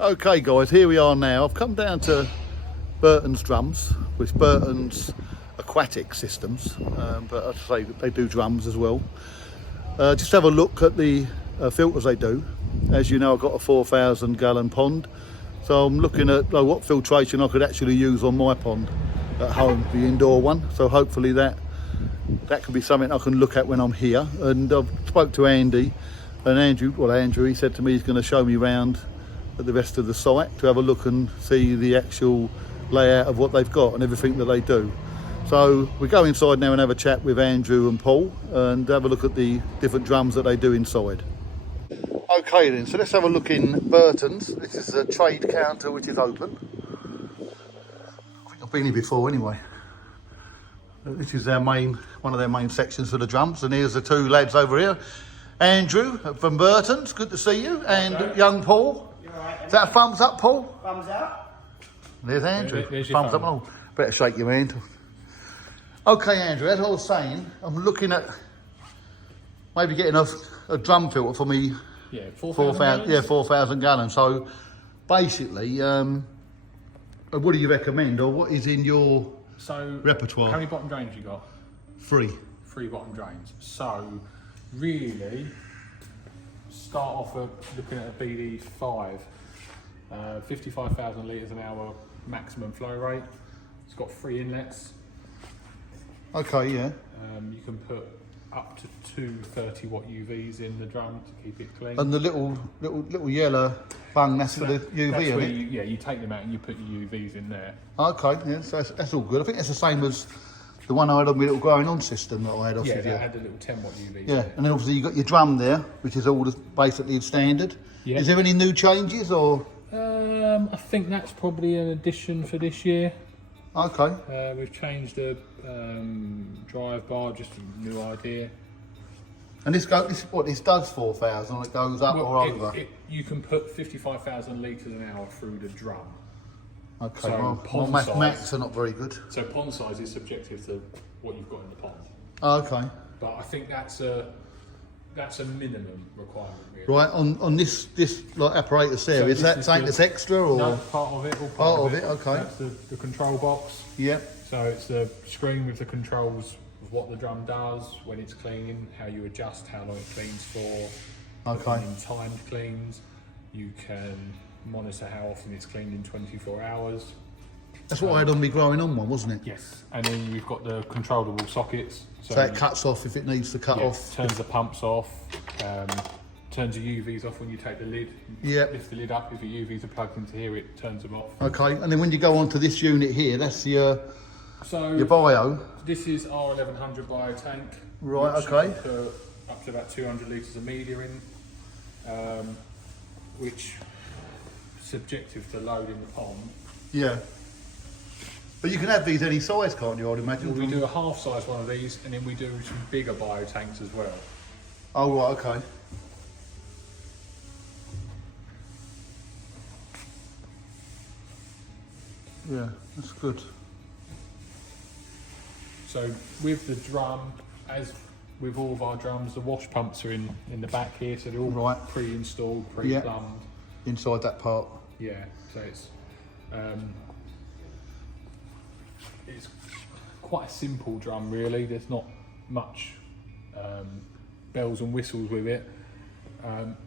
Okay guys, here we are now. I've come down to Burton's drums, with Burtons Aquatic Systems, but I'd say they do drums as well. Just have a look at the filters they do. As you know, I've got a 4,000 gallon pond, so I'm looking at what filtration I could actually use on my pond at home, the indoor one. So hopefully that could be something I can look at when I'm here. And I've spoke to Andy, and Andrew, he said to me he's going to show me around at the rest of the site to have a look and see the actual layout of what they've got and everything that they do. So we go inside now and have a chat with Andrew and Paul and have a look at the different drums that they do inside. Okay then, so let's have a look in Burton's. This is a trade counter which is open. I think I've been here before anyway. This is one of their main sections for the drums, and here's the two lads over here. Andrew from Burton's, good to see you, and young Paul. Is that a thumbs up, Paul? Thumbs up. There's Andrew. There's your thumbs up. Oh, better shake your hand. Okay, Andrew, as I was saying, I'm looking at maybe getting a drum filter for me. Yeah, 4,000 Yeah, 4,000 gallons. So basically, what do you recommend, or what is in your repertoire? How many bottom drains you got? 3. 3 bottom drains. So really, start off looking at a BD5, 55,000 litres an hour maximum flow rate. It's got 3 inlets. Okay, yeah. You can put up to 2 30-watt UVs in the drum to keep it clean. And the little yellow bung, that's for the UV, that's isn't it? You take them out and you put your UVs in there. Okay, yeah, so that's all good. I think it's the same as the one I had on my little growing on system that I had off Yeah, of you. that had the little 10-watt UVs. Yeah, and then obviously you've got your drum there, which is all basically standard. Yeah. Is there any new changes, or? I think that's probably an addition for this year. Okay. We've changed the drive bar, just a new idea. And this does 4,000, or it goes up or over? You can put 55,000 litres an hour through the drum. Okay, So well, my mathematics are not very good. So pond size is subjective to what you've got in the pond. Okay. But I think that's a minimum requirement, really. Right, on this like apparatus there, So is that this is something that's extra, or? No, part of it. All part of it, okay. That's the control box. Yeah. So it's the screen with the controls of what the drum does, when it's cleaning, how you adjust, how long it cleans for. Okay. In timed cleans, you can monitor how often it's cleaned in 24 hours. That's what I had on my growing on one, wasn't it? Yes. And then you've got the controllable sockets. So it cuts off if it needs to cut off. Turns the pumps off. Turns the UVs off when you take the lid. Yeah. Lift the lid up. If your UVs are plugged into here, it turns them off. Okay. And then when you go onto this unit here, that's your bio. This is our 1100 bio tank. Right. Which Okay. you can put up to about 200 litres of media in, which subjective to load in the pond. Yeah. But you can have these any size, can't you? I'd imagine. We do a half size one of these, and then we do some bigger bio tanks as well. Oh right. Okay. Yeah, that's good. So with the drum, as with all of our drums, the wash pumps are in the back here, so they're all pre-installed, pre-plumbed. Inside that part. Yeah, so it's quite a simple drum really. There's not much bells and whistles with it.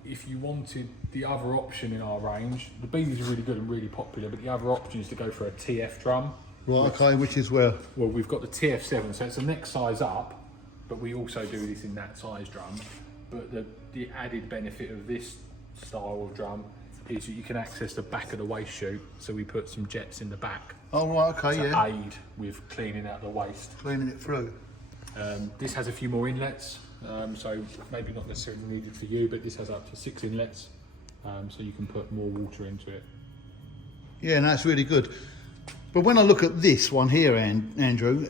If you wanted the other option in our range, the BDs are really good and really popular, but the other option is to go for a TF drum. Right, okay, which is where? Well, we've got the TF7, so it's the next size up, but we also do this in that size drum. But the added benefit of this style of drum is that you can access the back of the waste chute, so we put some jets in the back. Oh right, okay, to aid with cleaning out the waste. Cleaning it through. This has a few more inlets, so maybe not necessarily needed for you, but this has up to 6 inlets, so you can put more water into it. Yeah, and that's really good. But when I look at this one here, Andrew,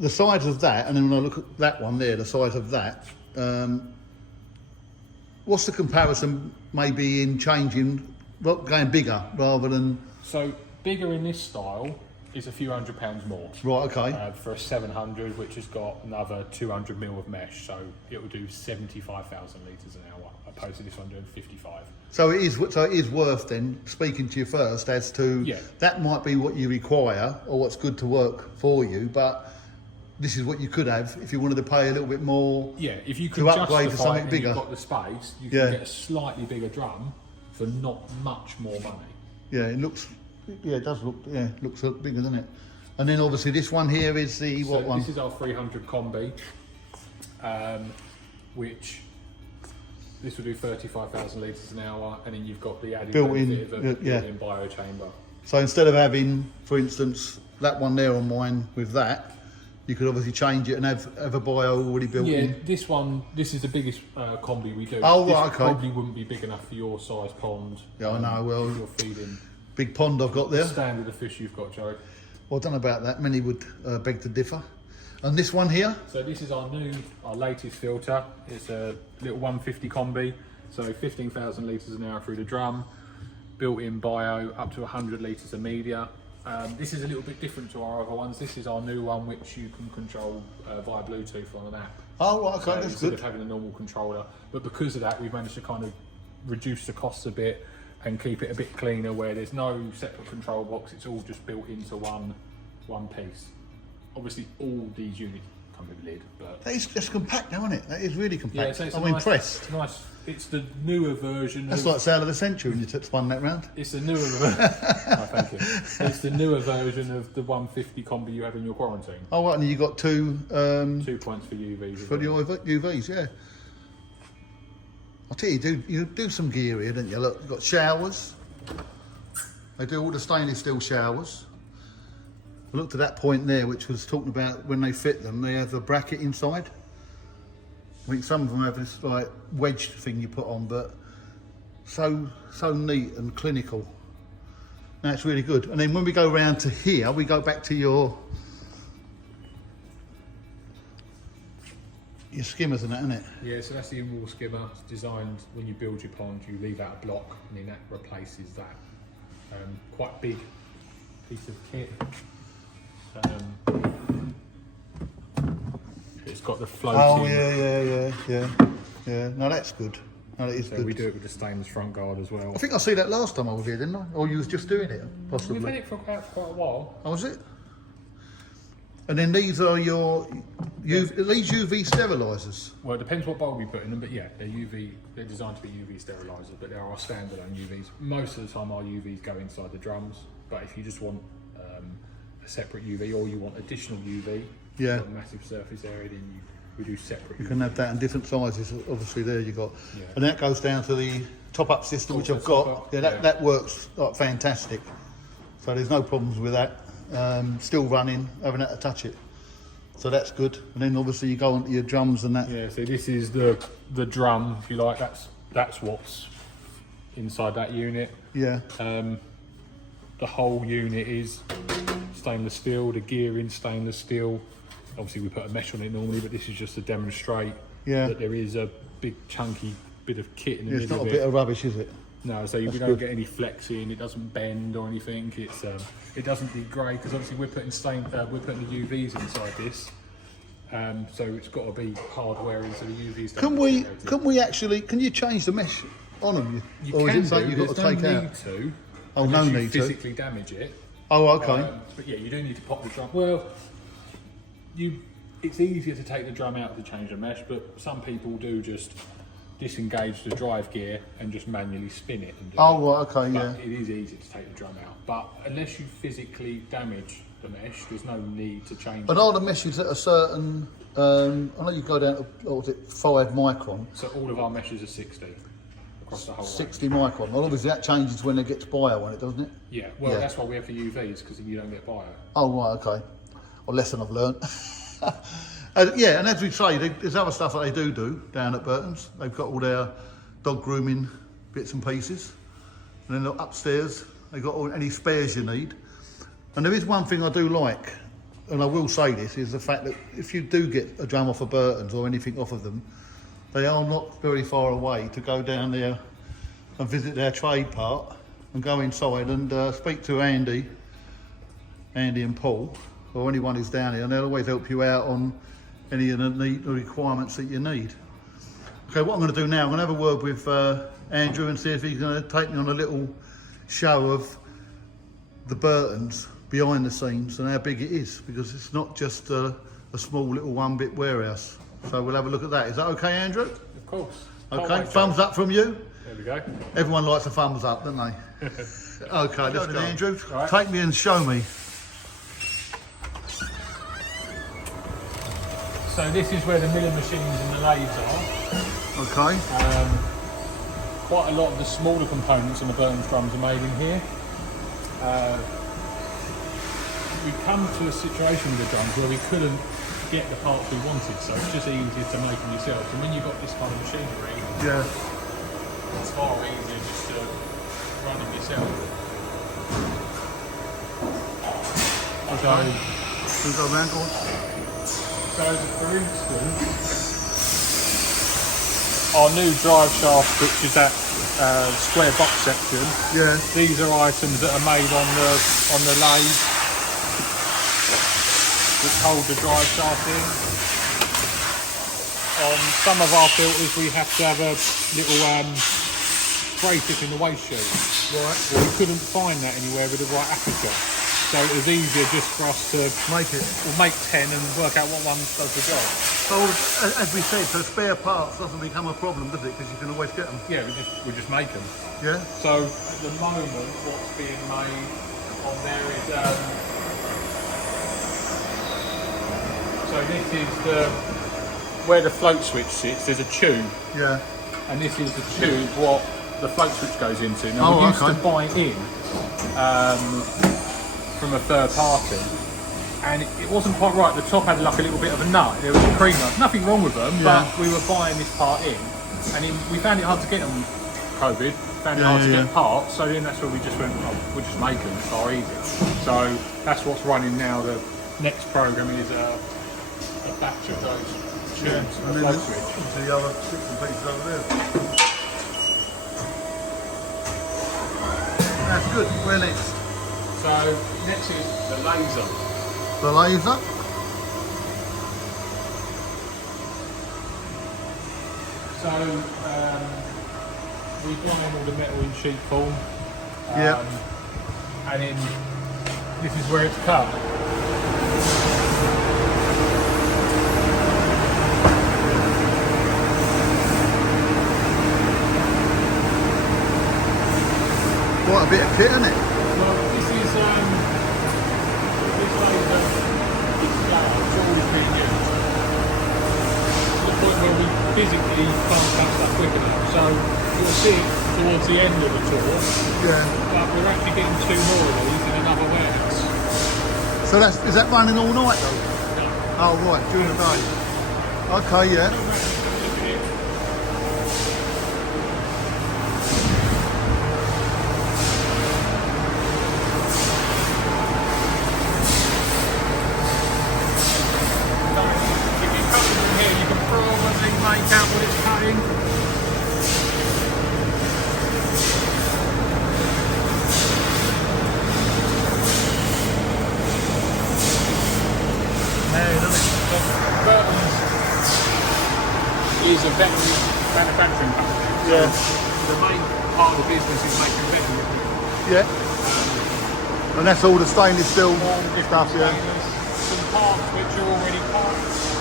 the size of that, and then when I look at that one there, the size of that, what's the comparison maybe in changing, going bigger rather than? So bigger in this style it's a few £100 more. Right, okay. For a 700, which has got another 200 mil of mesh, so it will do 75,000 litres an hour, opposed to this one doing 55. So it is worth then speaking to you first as to that might be what you require or what's good to work for you, but this is what you could have if you wanted to pay a little bit more. Yeah, if you could upgrade to something bigger. You've got the space, you can get a slightly bigger drum for not much more money. Yeah, it looks. Yeah, it does look. Yeah, looks bigger, doesn't it? And then obviously this one here is the what one? This is our 300 combi, which this will do 35,000 litres an hour, and then you've got the added benefit of a built-in bio chamber. So instead of having, for instance, that one there on mine with that, you could obviously change it and have a bio already built in. Yeah, this is the biggest combi we do. Oh, this right, okay. Probably wouldn't be big enough for your size pond. Yeah, I know. Well, you're feeding big pond I've got there. Standard of fish you've got, Joe. Well, I don't know about that. Many would beg to differ. And this one here? So this is our latest filter. It's a little 150 combi, so 15,000 litres an hour through the drum, built-in bio, up to 100 litres of media. This is a little bit different to our other ones. This is our new one, which you can control via Bluetooth on an app. Oh, right, okay, so that's instead good. of having a normal controller. But because of that, we've managed to kind of reduce the costs a bit and keep it a bit cleaner, where there's no separate control box. It's all just built into one piece. Obviously, all these units come with a lid, but That's compact now, isn't it? That is really compact. yeah, so I'm impressed. It's nice. It's the newer version. That's like Sale of the Century when you spun that round. It's the newer version. Oh, thank you. It's the newer version of the 150 combi you have in your quarantine. Oh, right, and you got 2 points for UVs. for the UVs, yeah. I'll tell you, you do some gear here, don't you? Look, you've got showers. They do all the stainless steel showers. I looked at that point there, which was talking about when they fit them, they have a bracket inside. I think some of them have this like wedge thing you put on, but so neat and clinical. That's really good. And then when we go round to here, we go back to your skimmers and that, isn't it? Yeah, so that's the in-wall skimmer. It's designed when you build your pond, you leave out a block, and then that replaces that. Quite big piece of kit. It's got the floating. Oh yeah. No, that's good. No, that is So good. we do it with the stainless front guard as well. I think I see that last time I was here, didn't I? Or you was just doing it, possibly. We've had it for quite a while. Oh, was it? And then these are your these UV sterilisers. Well, it depends what bulb you put in them, but yeah, they're designed to be UV sterilisers, but there are standalone UVs. Most of the time our UVs go inside the drums, but if you just want a separate UV or you want additional UV, Yeah. got a massive surface area, then we do separate. You can have that in different sizes. Obviously, there you got, Yeah. and that goes down to the top-up system, which I've got. Yeah, that works like fantastic. So there's no problems with that. Still running, haven't had to touch it. So that's good. And then obviously you go onto your drums and that. Yeah, so this is the drum, if you like. That's what's inside that unit. Yeah. The whole unit is stainless steel. The gearing stainless steel. Obviously we put a mesh on it normally, but this is just to demonstrate that there is a big chunky bit of kit in the middle. It's not of a bit of rubbish, is it? No, so you don't get any flexing. It doesn't bend or anything. It doesn't degrade because obviously we're putting the UVs inside this. So it's got to be hard wearing so the UVs don't Can you change the mesh on them? You or can is it something do. you've got to There's take no out? need to. Oh, no unless you need to. physically damage it. Oh, okay. But yeah, you do need to pop the drum. Well, it's easier to take the drum out to change the mesh, but some people do just disengage the drive gear and just manually spin it. And do Oh, right, okay, but yeah. it is easy to take the drum out. But unless you physically damage the mesh, there's no need to change But it. are the meshes at a certain, I know you go down to, what was it, 5 micron, So all of our meshes are 60 across the whole 60 micron. Well, obviously that changes when it gets bio on it, doesn't it? Yeah, well, Yeah. that's why we have the UVs, because then you don't get bio. Oh, right, okay. Well, lesson I've learnt. Yeah, and as we say, there's other stuff that they do down at Burton's. They've got all their dog grooming bits and pieces. And then upstairs, they've got any spares you need. And there is one thing I do like, and I will say this, is the fact that if you do get a drum off of Burton's or anything off of them, they are not very far away to go down there and visit their trade part and go inside and speak to Andy Andy and Paul, or anyone who's down here, and they'll always help you out on any of the requirements that you need. Okay, what I'm going to do now, I'm going to have a word with Andrew and see if he's going to take me on a little show of the Burtons behind the scenes and how big it is, because it's not just a small little one-bit warehouse. So we'll have a look at that. Is that okay, Andrew? Of course. Okay, thumbs up from you. There we go. Everyone likes a thumbs up, don't they? Okay, let's go. Andrew, right. Take me and show me. So this is where the milling machines and the lathes are. Okay. Quite a lot of the smaller components in the Burton's drums are made in here. We come to a situation with the drums where we couldn't get the parts we wanted, so it's just easier to make them yourself. And when you've got this kind of machinery, Yeah. it's far easier just to run them yourself. Okay. So, we'll go round, go on. So for instance, our new drive shaft, which is that square box section, Yeah. these are items that are made on the lathe, which hold the drive shaft in. On some of our filters we have to have a little spray tip in the waste chute. Right. Well, we couldn't find that anywhere with the right aperture. So it was easier just for us to Make it. make 10 and work out what one does the job. So, as we said, so spare parts doesn't become a problem, does it? Because you can always get them. Yeah, we just make them. Yeah. So at the moment, what's being made on there is so this is where the float switch sits. There's a tube, Yeah. and this is the tube what the float switch goes into. Now we used to buy it in from a third party, and it wasn't quite right. The top had like a little bit of a nut. There was a cream nut. Nothing wrong with them, but we were buying this part in, and we found it hard to get them. COVID found it hard to get parts, so then that's where we just went. Oh, we'll just make them. It's far easier. So that's what's running now. The next program is a batch of those tubes, And a then float switch. the other bits and pieces over there. That's good. Where next? So next is the laser. The laser. So we grind all the metal in sheet form. Yeah. And then this is where it's cut. Quite a bit of kit, isn't it? Well, this is this laser is it's always been used. To the point where we physically can't cut stuff quick enough. So you'll see it towards the end of the tour. Yeah. But we're actually getting 2 more of these in another warehouse. So is that running all night though? No. Oh right, during the day. Okay, yeah. Make out what it's cutting. Burton's is a veterinary manufacturing company. Yeah. The main part of the business is making veterinary equipment. Yeah. And that's all the stainless steel stuff, yeah. Some parts which are already parts.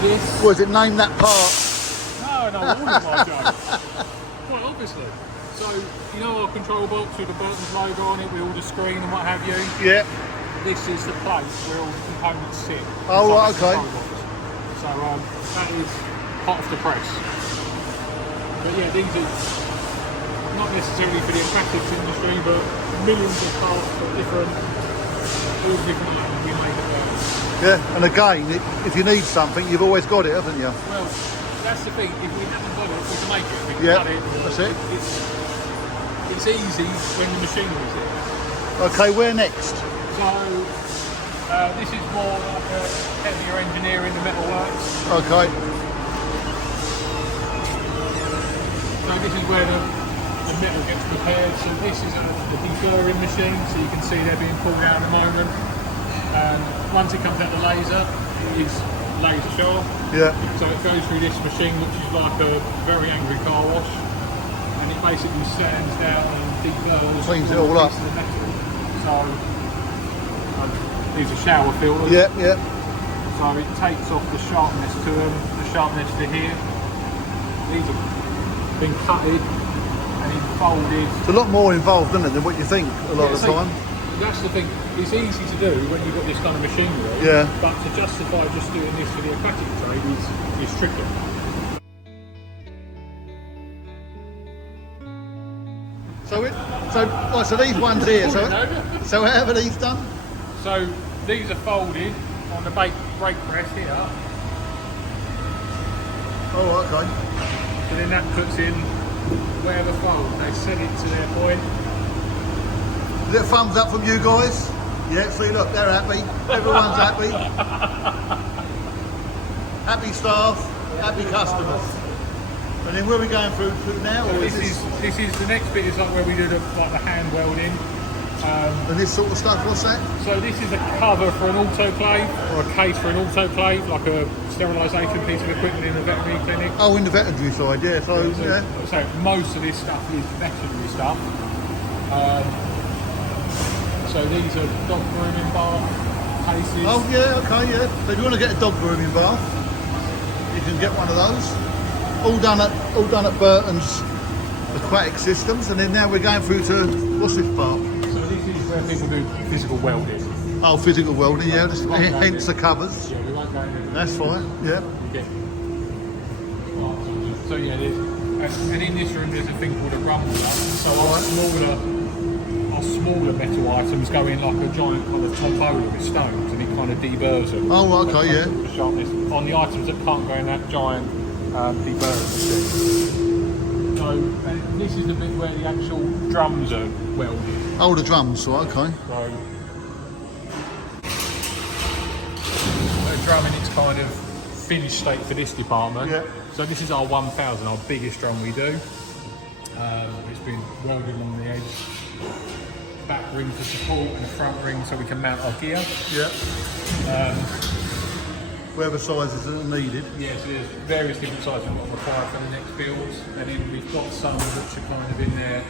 This. Was it named that part? No, all of my jobs. Quite obviously. So, you know our control box with the Burton's logo on it, with all the screen and what have you? Yeah. This is the place where all the components sit. Oh, right, inside the okay. control box. So, that is hot off the press. But yeah, these are not necessarily for the aquatics industry, but millions of parts for different, all different items we make at Burton's. Yeah, and again, if you need something, you've always got it, haven't you? Well, that's the thing. If we haven't got it, we can make it. We can Yeah, cut it. that's it. It's easy when the machinery's here. Okay, where next? So this is more like a heavier engineering, the metalworks. Okay. So this is where the the metal gets prepared. So this is a deburring machine, so you can see they're being pulled out at the moment. And once it comes out the laser, it is laser sharp. Yeah. So it goes through this machine, which is like a very angry car wash, and it basically sands down and deburrs. Cleans it all up. The metal. So these are shower filters. Yeah, yeah. So it takes off the sharpness to them, the sharpness to here. These have been cutted and then folded. It's a lot more involved, isn't it, than what you think a lot of the time. That's the thing. It's easy to do when you've got this kind of machinery. Yeah. But to justify just doing this for the aquatic trade is tricky. So these ones here. So how are these done? So these are folded on the brake press here. Oh, okay. So then that puts in where the fold. They set it to their point. Is it a thumbs up from you guys? Yeah, see, look, they're happy. Everyone's happy. Happy staff, happy customers. And then where are we going through now? So this is the next bit is like where we do the hand welding. And this sort of stuff, what's that? So this is a cover for an autoclave, or a case for an autoclave, like a sterilisation piece of equipment in a veterinary clinic. Oh, in the veterinary side, yeah. So most of this stuff is veterinary stuff. So these are dog grooming bath cases. Oh yeah, okay, yeah. So if you want to get a dog grooming bath, you can get one of those. All done at Burtons Aquatic Systems, and then now we're going through to what's this part? So this is where people do physical welding. Oh, physical welding, yeah. Hence the covers. Yeah, we won't go into That's fine, yeah. So yeah, and in this room there's a thing called a rumble. So our smaller metal items go in like a giant kind of tombola with stones, and it kind of deburrs them. Oh, okay, yeah. The sharpness on the items that can't go in that giant deburring machine. So and this is the bit where the actual drums are welded. Oh, the drums, right, okay. So the drum in its kind of finished state for this department. Yeah. So this is our 1000, our biggest drum we do. It's been welded along the edge. Back ring for support and front ring so we can mount our gear. Yeah. Whatever sizes are needed. Yeah, so there's various different sizes we've got required for the next builds, and then we've got some which are kind of in there.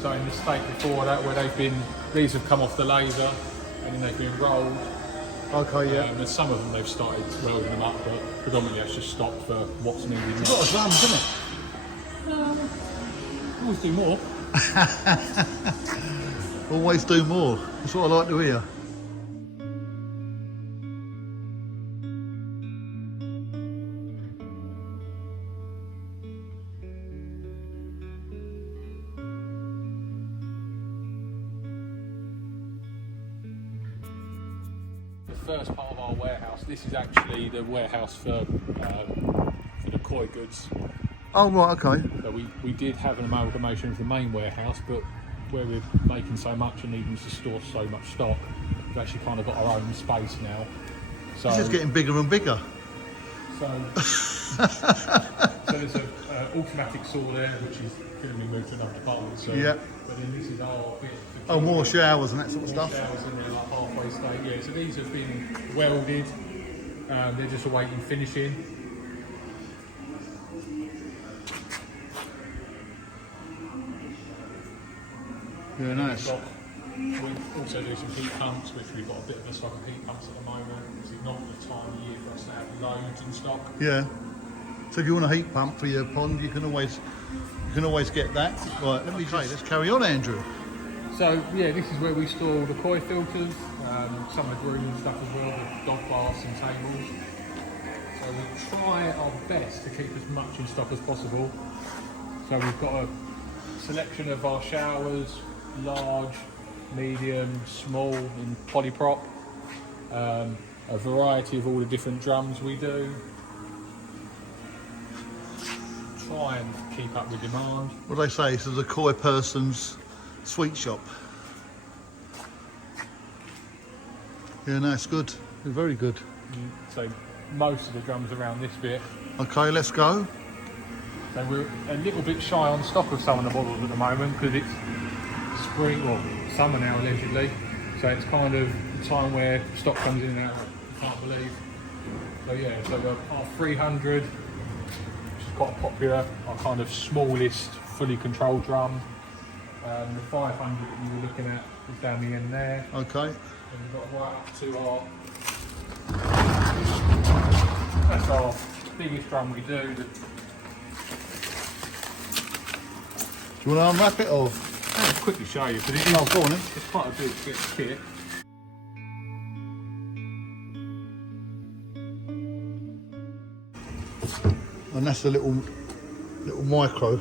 So in the state before that, where these have come off the laser and then they've been rolled. Okay, yeah. And some of them they've started welding them up, but predominantly that's just stopped for what's needed. It's got a drums, isn't it? Always do more. Always do more. That's what I like to hear. The first part of our warehouse, this is actually the warehouse for the koi goods. Oh, right, okay. So we did have an amalgamation of the main warehouse, but where we're making so much and needing to store so much stock, we've actually kind of got our own space now. So It's just getting bigger and bigger. So there's an automatic saw there, which is going to be moved to another department. So, Yeah. But then this is our bit. Oh, more showers and that sort of More stuff. showers in there, like halfway state. Yeah. So these have been welded. They're just awaiting finishing. Yeah, nice. We also do some heat pumps, which we've got a bit of a stock of heat pumps at the moment. It's not the time of year for us to have loads in stock. Yeah. So if you want a heat pump for your pond, you can always get that. Right, let's carry on, Andrew. So yeah, this is where we store all the koi filters, some of the grooming stuff as well, the dog baths and tables. So we try our best to keep as much in stock as possible. So we've got a selection of our showers, large, medium, small in polyprop, a variety of all the different drums we do. Try and keep up with demand. What do they say? This is a koi person's sweet shop. Yeah, no, it's good. Very good. So most of the drums around this bit. Okay, let's go. So we're a little bit shy on stock of some of the models at the moment because it's spring or summer now allegedly. So it's kind of the time where stock comes in and out, I can't believe. So yeah, so our 300, which is quite popular, our kind of smallest fully controlled drum. The 500 that you were looking at is down the end there. Okay. And we've got right up to that's our biggest drum we do. Do you want to unwrap it or? I'll quickly show you because Oh, go on then. it's quite a big kit. And that's the little micro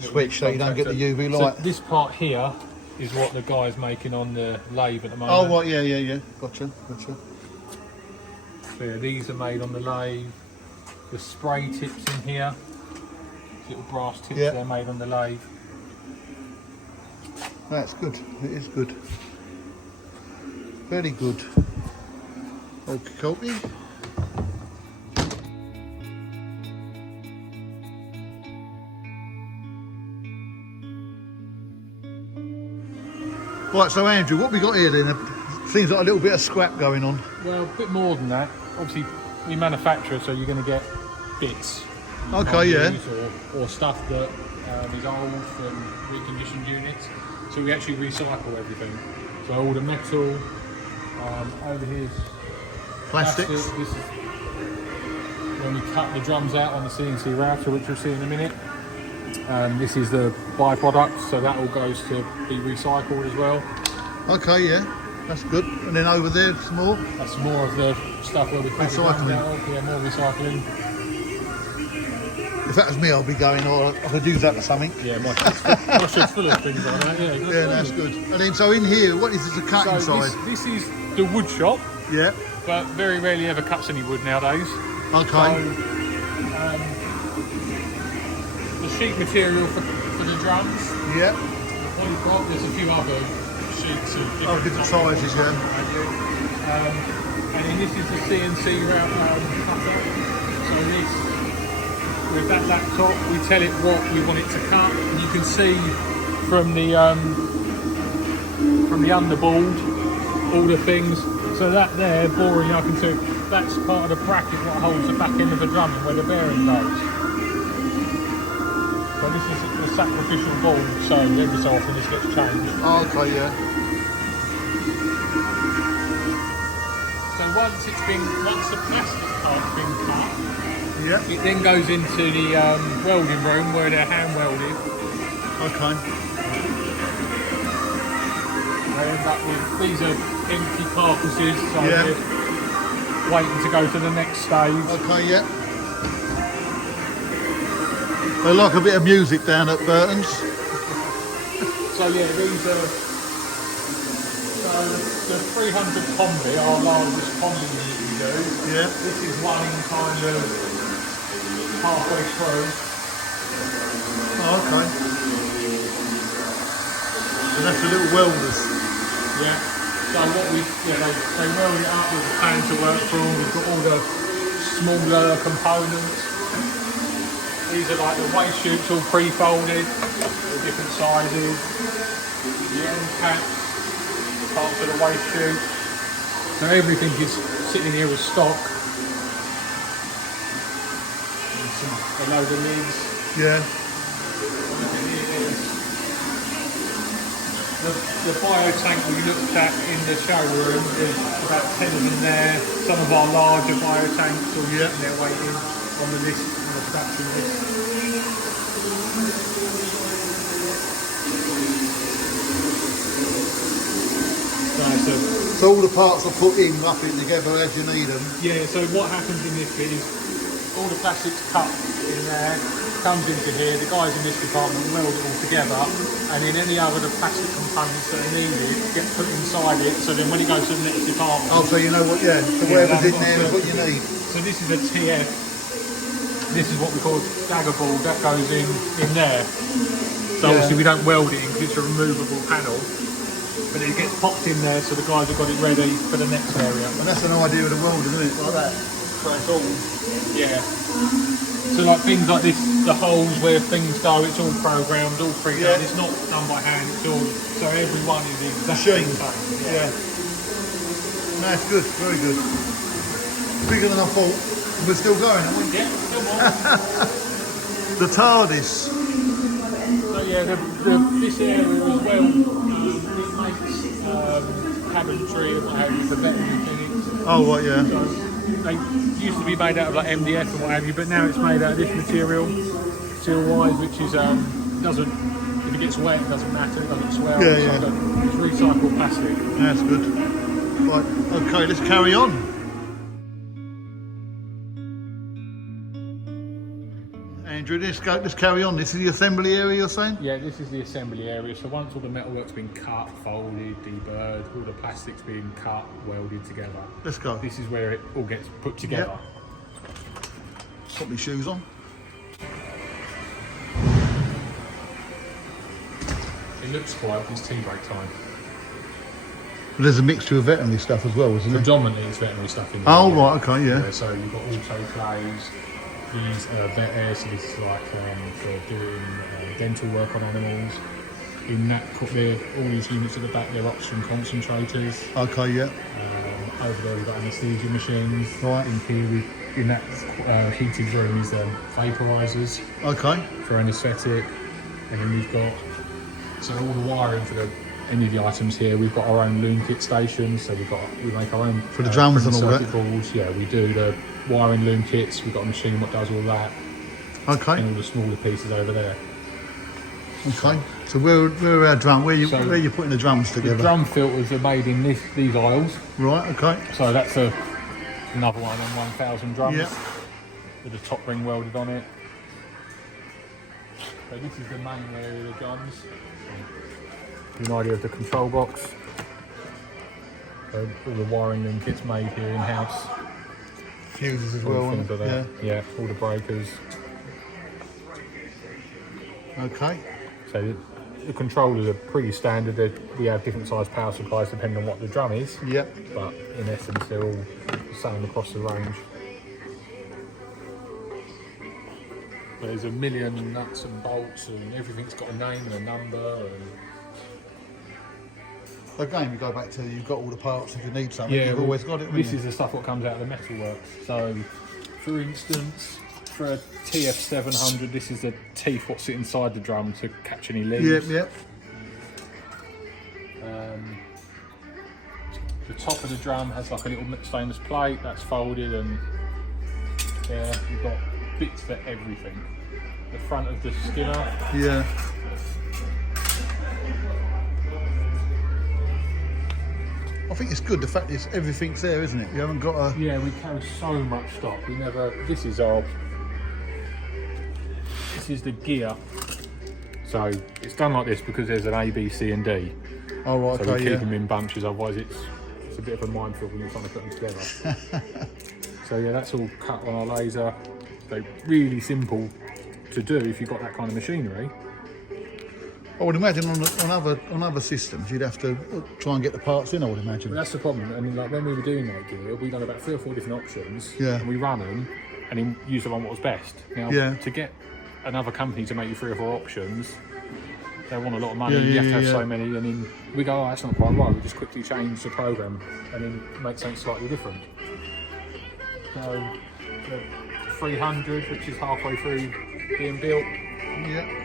switch so you don't get the UV light. So this part here is what the guy's making on the lathe at the moment. Oh, right, yeah. Gotcha. So yeah, these are made on the lathe. The spray tips in here, little brass tips, they're made on the lathe. That's good. It is good. Very good. Okie dokie. Right, so Andrew, what we got here then? Seems like a little bit of scrap going on. Well, a bit more than that. Obviously, we manufacture, so you're going to get bits. Okay, yeah. Or stuff that is old from reconditioned units. So we actually recycle everything. So all the metal, over here's Plastics. This is when we cut the drums out on the CNC router, which you'll see in a minute. This is the byproduct, so that all goes to be recycled as well. Okay, yeah, that's good. And then over there, some more. That's more of the stuff where we cut the drums Recycling. out. Yeah, more recycling. If that was me, I'd be going, oh, I could use that for something. Yeah, my shed's full of things like that. Yeah, Yeah, that's good. And then, so in here, what is this, a cutting side? This is the wood shop, Yeah. but very rarely ever cuts any wood nowadays. Okay. So, the sheet material for the drums. Yeah. What you've got, there's a few other sheets of Different sizes, yeah. And then this is the CNC cutter. So this, with that laptop, we tell it what we want it to cut. And you can see from the underboard all the things. So that there, boring up into, that's part of the bracket what holds the back end of the drum and where the bearing goes. So this is the sacrificial ball, so every so often this gets changed. Oh, okay, yeah. So once the plastic part's been cut, Yeah. it then goes into the welding room where they're hand welded. Okay. They end up with, these are empty carcasses, so Yeah. we're waiting to go to the next stage. Okay, yeah. They like a bit of music down at Burton's. So yeah, these are, so the 300 combi, our largest combi unit we do. Yeah. This is one in kind of halfway through. Oh, okay. And that's the little welders. Yeah. So what they weld it up with the pan to work through. We've got all the smaller components. These are like the waste chutes all pre-folded, all different sizes. The end caps, parts of the waste chute. So everything is sitting here with stock. And a load of lids. Yeah. The biotank we looked at in the showroom, there's about 10 of them there. Some of our larger biotanks all sitting there waiting on the list, on the production list. So all the parts are put in, roughing together as you need them. Yeah, so what happens in this bit is all the plastic's cut in there, comes into here, the guys in this department weld it all together, and then any other plastic components that are needed get put inside it, so then when it goes to the next department... Oh, so you know what, yeah, so whatever's in there is what you need. So this is a TF, this is what we call dagger ball, that goes in there. So obviously we don't weld it in because it's a removable panel, but it gets popped in there so the guys have got it ready for the next area. And that's an idea of the welding, isn't it? Like that. it's all, yeah. So like things like this, the holes where things go, it's all programmed, all pre-done. It's not done by hand. It's all, so everyone is exactly the same. Yeah. That's good. Very good. Bigger than I thought. We're still going, aren't we? Yeah, still more. The TARDIS. So yeah, this area as well, it makes cabinetry and what have you for veterinary clinics. Oh, right, yeah. So they used to be made out of like MDF and what have you, but now it's made out of this material, seal-wise, which is doesn't, if it gets wet, it doesn't matter, it doesn't swell. It's recycled plastic. That's good. Right, okay, let's carry on. Andrew, let's carry on. This is the assembly area, you're saying? Yeah, this is the assembly area. So once all the metalwork's been cut, folded, deburred, all the plastic's been cut, welded together. Let's go. This is where it all gets put together. Put my shoes on. It looks quiet, it's tea break time. But there's a mixture of veterinary stuff as well, isn't there? Predominantly it's veterinary stuff in there. Oh, right, okay, yeah. So you've got autoclaves, these vet air, so this is like for doing dental work on animals. In that, all these units at the back, they're oxygen concentrators. Okay, yeah. Over there we've got anaesthesia machines. Right. In here, in that heated room is vaporisers. Okay. For anaesthetic. And then we've got, so all the wiring for any of the items here, we've got our own loom kit stations, so we make our own for the drums and all that. Boards. Yeah, we do the wiring loom kits. We've got a machine that does all that. Okay. And all the smaller pieces over there. Okay. So where are our drum? Where are you putting the drums together? The drum filters are made in these aisles. Right. Okay. So that's another one on 1,000 drums. Yeah. With a top ring welded on it. So this is the main area of the drums. An idea of the control box. So all the wiring loom kits made here in house. Fuses as well. Things like that. Yeah, all the breakers. Okay. So the controllers are pretty standard. We have different size power supplies depending on what the drum is. Yep. But in essence, they're all the same across the range. There's a million nuts and bolts, and everything's got a name and a number. Again, we go back to you've got all the parts. If you need something, Yeah, you've always got it. This is the stuff what comes out of the metalworks. So, for instance, for a TF700, this is the teeth what sit inside the drum to catch any leaves. Yep. The top of the drum has like a little stainless plate that's folded, and there you've got bits for everything. The front of the skinner. Yeah. I think it's good. The fact is everything's there, isn't it? You haven't got a. Yeah, we carry so much stock. We never. This is the gear. So it's done like this because there's an A, B, C, and D. Oh right, so okay, we keep them in bunches. Otherwise, it's a bit of a minefield when you're trying to put them together. So yeah, that's all cut on our laser. So really simple to do if you've got that kind of machinery. I would imagine on other systems you'd have to try and get the parts in. I would imagine. But that's the problem. I mean, like when we were doing that gear, we done about 3 or 4 different options. Yeah. And we run them and then use the one what was best. Now, to get another company to make you 3 or 4 options, they want a lot of money. You have to have so many, and then we go, oh, that's not quite right. We just quickly change the program and then make something slightly different. So, the 300, which is halfway through being built. Yeah.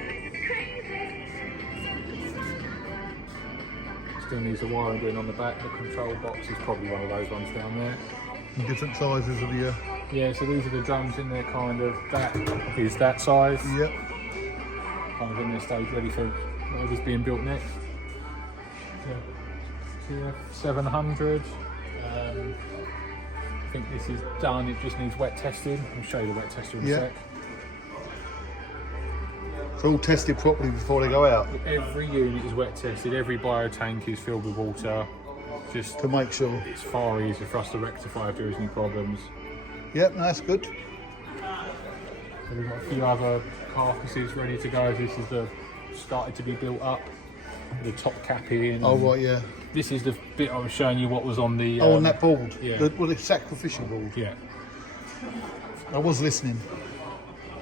Still needs the wiring going on the back. The control box is probably one of those ones down there. And different sizes of the. Yeah, so these are the drums in there, kind of. That is that size. Yep. Kind of in their stage, ready for whatever's being built next. Yeah, 700. I think this is done. It just needs wet testing. I'll show you the wet tester in a sec. So all tested properly before they go out. Every unit is wet tested. Every biotank is filled with water, just to make sure. It's far easier for us to rectify if there is any problems. Yep, that's good. So we've got a few other carcasses ready to go. This is the started to be built up. The top cap in. Oh right, yeah. This is the bit I was showing you what was on the. On that board. Yeah. The sacrificial board. Yeah. I was listening.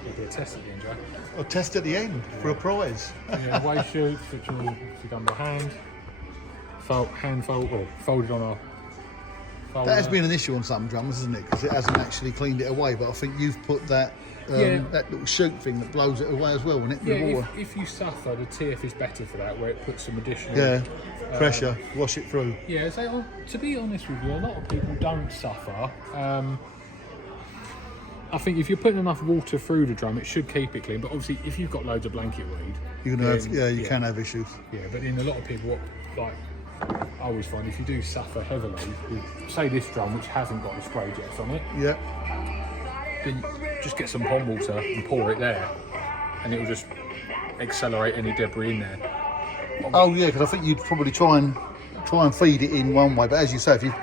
We'll do a test at the end, Joe. I'll test at the end for a prize. Yeah, waste shoots, which will be done by hand. Hand fold, or folded on a folder. That has been an issue on some drums, hasn't it? Because it hasn't actually cleaned it away. But I think you've put that that little chute thing that blows it away as well, isn't it? Yeah, With water. if you suffer, the TF is better for that, where it puts some additional pressure, wash it through. Yeah, so to be honest with you, a lot of people don't suffer. I think if you're putting enough water through the drum, it should keep it clean. But obviously, if you've got loads of blanket weed, You're gonna have, you can have issues. Yeah, but in a lot of people, like I always find, if you do suffer heavily, with, say this drum which hasn't got the spray jets on it, then just get some pond water and pour it there, and it will just accelerate any debris in there. Oh yeah, because I think you'd probably try and feed it in one way, but as you say, if you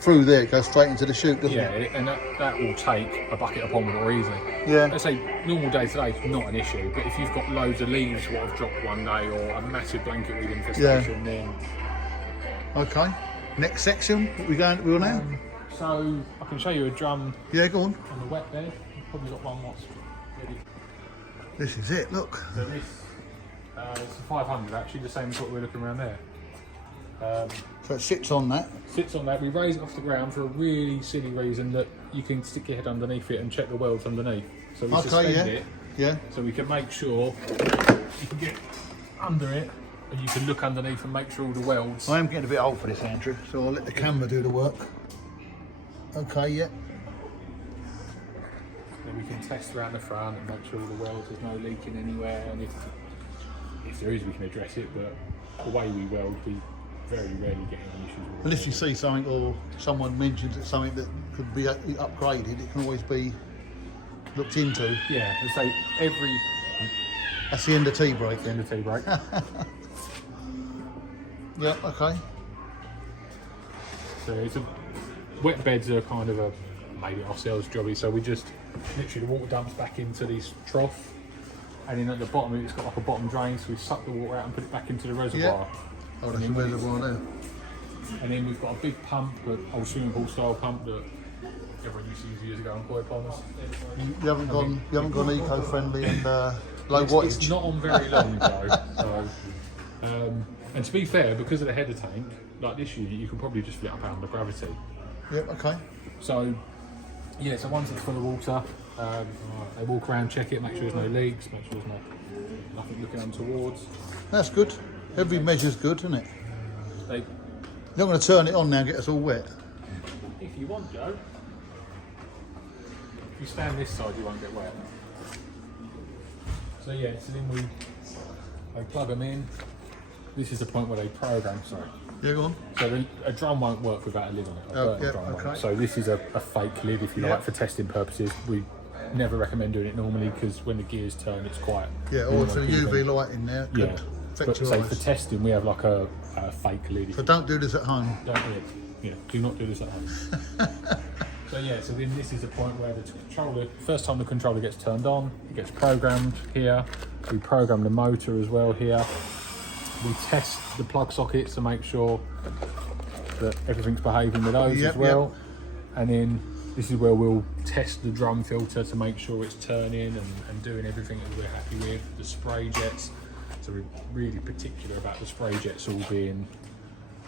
through there, it goes straight into the chute, doesn't it? Yeah, and that will take a bucket of pond water easily. Yeah. Let's say normal day today is not an issue, but if you've got loads of leaves what have dropped one day, or a massive blanket weed infestation, then... Okay. Next section, we on now? So I can show you a drum. Yeah, go on. On the wet bed. We've probably got one that's ready. This is it. Look. So this, it's a 500 actually, the same as what we're looking around there. So it sits on that. Sits on that. We raise it off the ground for a really silly reason that you can stick your head underneath it and check the welds underneath. So we suspend it. Yeah. So we can make sure you can get under it and you can look underneath and make sure all the welds. I am getting a bit old for this, Andrew, so I'll let the camera do the work. Okay, yeah. Then we can test around the front and make sure all the welds, there's no leaking anywhere, and if there is, we can address it. But the way we weld, we very rarely get any issues with it. Unless you see something or someone mentions it's something that could be upgraded, it can always be looked into. Yeah, let's say every... That's the end of tea break. The end of tea break. Yeah, okay. So it's wet beds are kind of a made it ourselves jobby, so we just literally the water dumps back into this trough, and then at the bottom it's got like a bottom drain, so we suck the water out and put it back into the reservoir. Oh, that's a reservoir there. And then we've got a big pump, an old swimming pool style pump that everyone used to use years ago on koi ponds. You haven't gone eco-friendly and low wattage. It's not on very long though. So, and to be fair, because of the header tank, like this unit, you can probably just fill it up under gravity. Yep, okay. So, yeah, so once it's full of water, they walk around, check it, make sure there's no leaks, make sure there's nothing looking untowards. That's good. Every measure's good, isn't it? You're not going to turn it on now and get us all wet. If you want, Joe. If you stand this side, you won't get wet. So yeah, so then they plug them in. This is the point where they program, sorry. Yeah, go on. So a drum won't work without a lid on it. Okay. So this is a fake lid, if you like, for testing purposes. We never recommend doing it normally because when the gears turn, it's quite... Yeah, or for the UV light in there, could affect your eyes. For testing, we have like a fake lid. So don't do this at home. Don't do it. Yeah, do not do this at home. So yeah, so then this is the point where the controller, first time the controller gets turned on, it gets programmed here. We program the motor as well here. We test the plug sockets to make sure that everything's behaving with those as well. And then this is where we'll test the drum filter to make sure it's turning and doing everything that we're happy with. The spray jets, so we're really particular about the spray jets all being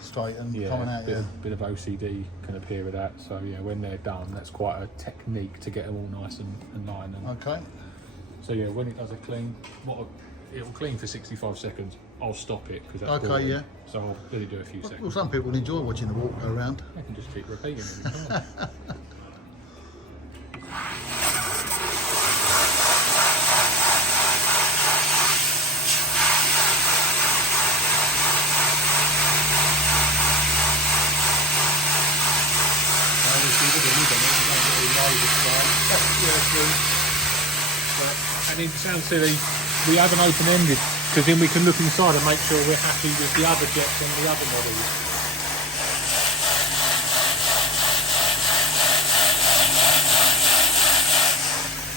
straight and coming out. Bit of OCD can appear with that. So yeah, when they're done, that's quite a technique to get them all nice and line. Okay. So yeah, when it does a clean, it'll clean for 65 seconds. I'll stop it because that's boring. Yeah. So I'll let it do a few seconds. Well, some people enjoy watching the water go around. I can just keep repeating every time. And it sounds silly, we have an open-ended because then we can look inside and make sure we're happy with the other jets and the other models.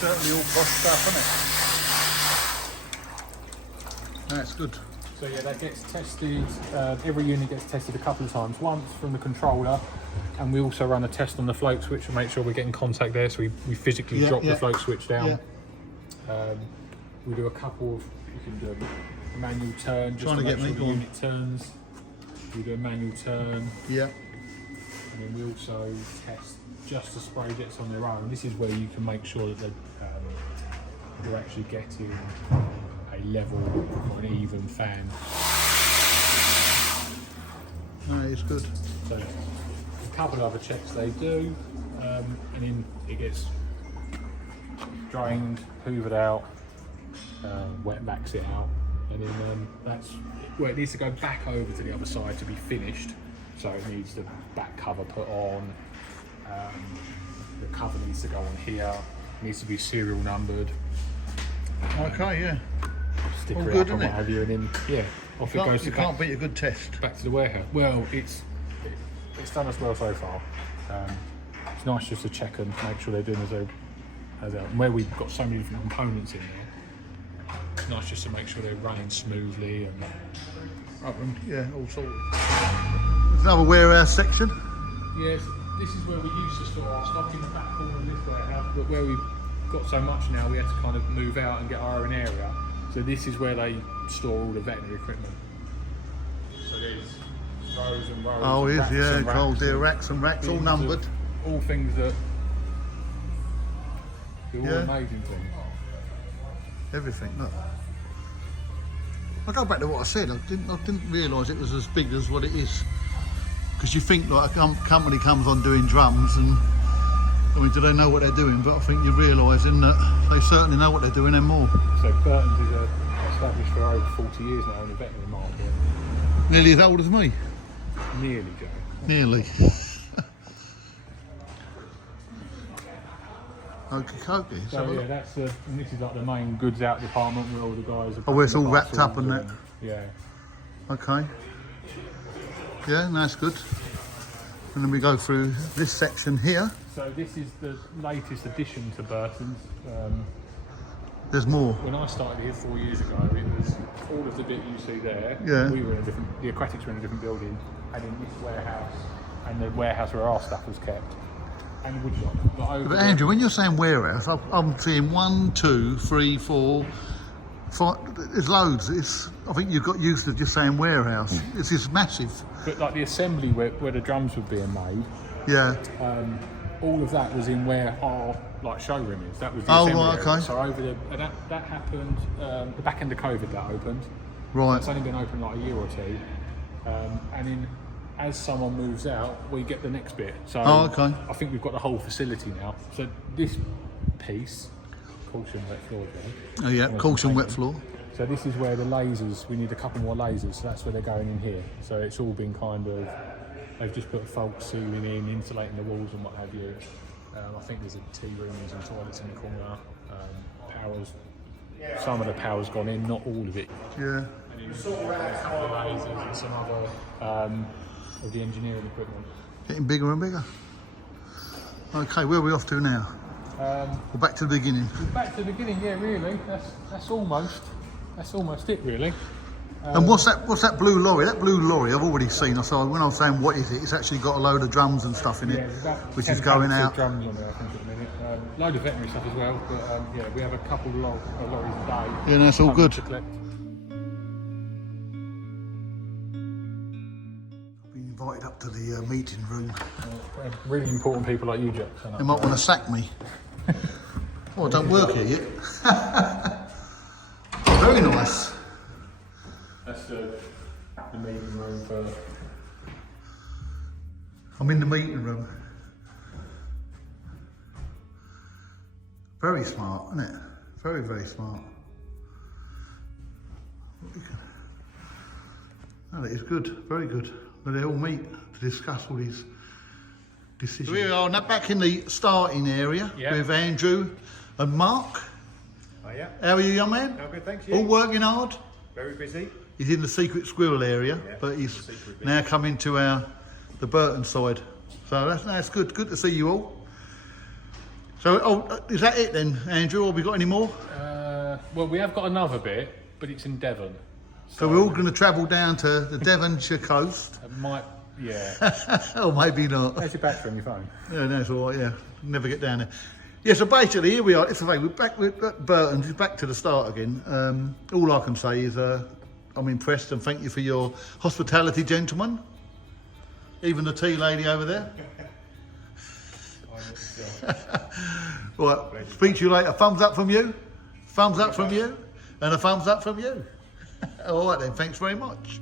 Certainly all posh stuff, isn't it? That's good. So yeah, that gets tested, every unit gets tested a couple of times. Once from the controller, and we also run a test on the float switch to make sure we're getting contact there, so we physically drop the float switch down. We do a couple of, you can do a manual turn, just to make sure the unit turns. We do a manual turn. Yeah. And then we also test just the spray jets on their own. This is where you can make sure that you're actually getting a level or an even fan. No, it's good. So a couple of other checks they do, and then it gets drained, hoovered out, wet backs it out, and then that's where it needs to go back over to the other side to be finished. So it needs the back cover put on, the cover needs to go on here, it needs to be serial numbered. Okay, yeah. Sticker All it good, up and isn't what have you, and then yeah, off it goes. You can't beat a good test. Back to the warehouse. Well, it's done us well so far. It's nice just to check and make sure they're doing as they where we've got so many different components in there. It's nice just to make sure they're running smoothly and yeah, all sorted. There's another warehouse section. Yes, this is where we used to store our stock in the back corner of this warehouse, but where we've got so much now, we had to kind of move out and get our own area. So this is where they store all the veterinary equipment. So there's rows and rows. Oh, of yeah, racks cold deer racks and racks, all numbered. All things that do all Yeah. amazing things. Everything, look. I go back to what I said, I didn't realise it was as big as what it is. Because you think like a company comes on doing drums and, I mean, do they know what they're doing? But I think you're realising that they certainly know what they're doing and more. So Burtons is established for over 40 years now in the veterinary market. Nearly as old as me. Nearly, Joe. Nearly. Okay. So yeah, that's and this is like the main goods out department where all the guys are. Oh, where it's all packing the wrapped up and parcels that. Yeah. Okay. Yeah, that's good. And then we go through this section here. So this is the latest addition to Burton's. There's more. When I started here 4 years ago, it was all of the bit you see there. Yeah. We were in the aquatics were in a different building, and in this warehouse, and the warehouse where our stuff was kept, and the wood shop. But Andrew, when you're saying warehouse, I'm seeing 1, 2, 3, 4, 5. There's loads. I think you've got used to just saying warehouse. It's just massive. But like the assembly where the drums were being made, Yeah. all of that was in where our like showroom is. That was the assembly right, area. okay. So over that happened the back end of COVID that opened. Right. It's only been open like a year or two, and then as someone moves out, we get the next bit. So okay. I think we've got the whole facility now. So this piece, caution wet floor, Joe. Oh yeah, caution wet floor. So this is where the lasers, we need a couple more lasers, so that's where they're going in here. So it's all been kind of, they've just put a false ceiling in, insulating the walls and what have you. I think there's a tea room and some toilets in the corner. Power's, some of the power's gone in, not all of it. Yeah. And then a couple of lasers and some other of the engineering equipment. Getting bigger and bigger. Okay, where are we off to now? We're back to the beginning. Back to the beginning, yeah, really. That's almost it, really. And what's that blue lorry? That blue lorry I've already seen. So when I was saying what is it, it's actually got a load of drums and stuff in it, which is going out. Drums on there, I think, at the minute. Load of veterinary stuff as well, but yeah, we have a couple of lorries a day. Yeah, that's all good. To collect. Been invited up to the meeting room. Really important people like you, Jack. They might want to sack me. Oh, I don't work here yet. Very nice. That's the meeting room for. I'm in the meeting room. Very smart, isn't it? Very, very smart. No, that is good, very good. They all meet to discuss all these decisions. We are now back in the starting area with Andrew and Mark. Oh yeah. How are you, young man? Oh, good, thank you. All working hard? Very busy. He's in the secret squirrel area, but he's now coming to the Burton side. So that's good. Good to see you all. So, is that it then, Andrew? Or have we got any more? Well, we have got another bit, but it's in Devon. So we're all going to travel down to the Devonshire coast. It might, yeah. Or maybe not. There's your battery on your phone. Yeah, no, it's all right, yeah. Never get down there. Yeah, so basically here we are. It's okay, we're back with Burton's, we're back to the start again. All I can say is I'm impressed and thank you for your hospitality, gentlemen. Even the tea lady over there. Right, speak to you later. Thumbs up from you, thumbs up from you, and a thumbs up from you. All right then, thanks very much.